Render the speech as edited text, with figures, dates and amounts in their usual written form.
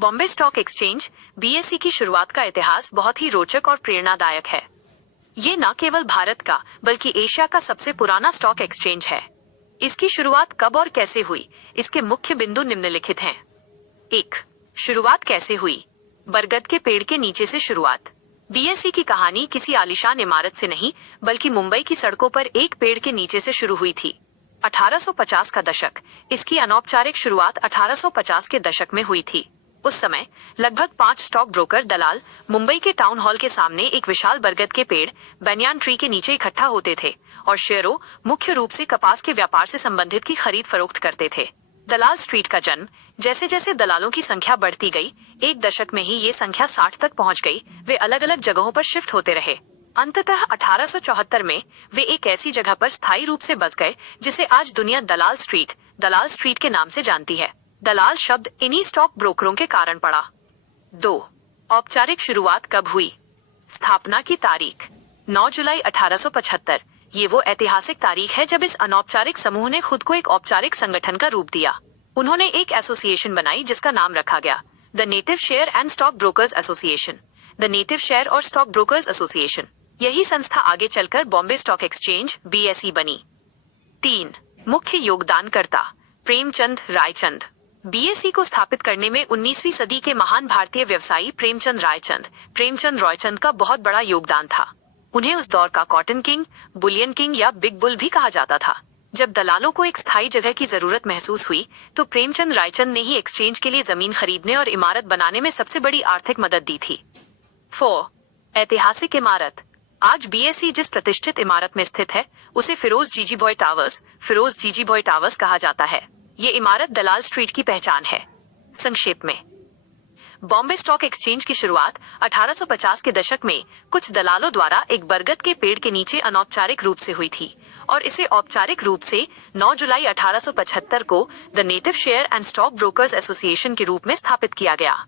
Bombay stock exchange BSE की शुरुआत का इतिहास बहुत ही रोचक और प्रेरणादायक है। ये न केवल भारत का बल्कि एशिया का सबसे पुराना स्टॉक एक्सचेंज है। इसकी शुरुआत कब और कैसे हुई, इसके मुख्य बिंदु निम्नलिखित हैं। 1. शुरुआत कैसे हुई? बरगद के पेड़ के नीचे से शुरुआत। बीएसई की कहानी किसी आलीशान इमारत से नहीं बल्कि मुंबई की सड़कों पर एक पेड़ के नीचे से शुरू हुई थी। 1850 का दशक। इसकी अनौपचारिक शुरुआत 1850 के दशक में हुई थी। उस समय लगभग 5 स्टॉक ब्रोकर दलाल मुंबई के टाउन हॉल के सामने एक विशाल बरगद के पेड़ बनियान ट्री के नीचे इकट्ठा होते थे और शेयरों, मुख्य रूप से कपास के व्यापार से संबंधित की खरीद फरोख्त करते थे। दलाल स्ट्रीट का जन्म। जैसे जैसे दलालों की संख्या बढ़ती गई, एक दशक में ही ये संख्या 60 तक पहुंच गई। वे अलग अलग जगहों पर शिफ्ट होते रहे। अंततः 1874 में वे एक ऐसी जगह पर स्थायी रूप से बस गए जिसे आज दुनिया दलाल स्ट्रीट के नाम से जानती है। दलाल शब्द इन्हीं स्टॉक ब्रोकरों के कारण पड़ा। 2. औपचारिक शुरुआत कब हुई? स्थापना की तारीख 9 जुलाई 1875। ये वो ऐतिहासिक तारीख है जब इस अनौपचारिक समूह ने खुद को एक औपचारिक संगठन का रूप दिया। उन्होंने एक एसोसिएशन बनाई जिसका नाम रखा गया the native share and stock brokers association. The native share और स्टॉक ब्रोकर्स एसोसिएशन, यही संस्था आगे चलकर बॉम्बे स्टॉक एक्सचेंज बीएसई बनी। 3. मुख्य योगदानकर्ता प्रेमचंद रायचंद। बीएसई को स्थापित करने में 19वीं सदी के महान भारतीय व्यवसायी प्रेमचंद रॉयचंद का बहुत बड़ा योगदान था। उन्हें उस दौर का कॉटन किंग, बुलियन किंग या बिग बुल भी कहा जाता था। जब दलालों को एक स्थायी जगह की जरूरत महसूस हुई तो प्रेमचंद रायचंद ने ही एक्सचेंज के लिए जमीन खरीदने और इमारत बनाने में सबसे बड़ी आर्थिक मदद दी थी। 4. ऐतिहासिक इमारत। आज बीएसई जिस प्रतिष्ठित इमारत में स्थित है उसे फिरोज जीजीभॉय टावर्स कहा जाता है। ये इमारत दलाल स्ट्रीट की पहचान है। संक्षेप में, बॉम्बे स्टॉक एक्सचेंज की शुरुआत 1850 के दशक में कुछ दलालों द्वारा एक बरगद के पेड़ के नीचे अनौपचारिक रूप से हुई थी और इसे औपचारिक रूप से 9 जुलाई 1875 को the native share and stock brokers association के रूप में स्थापित किया गया।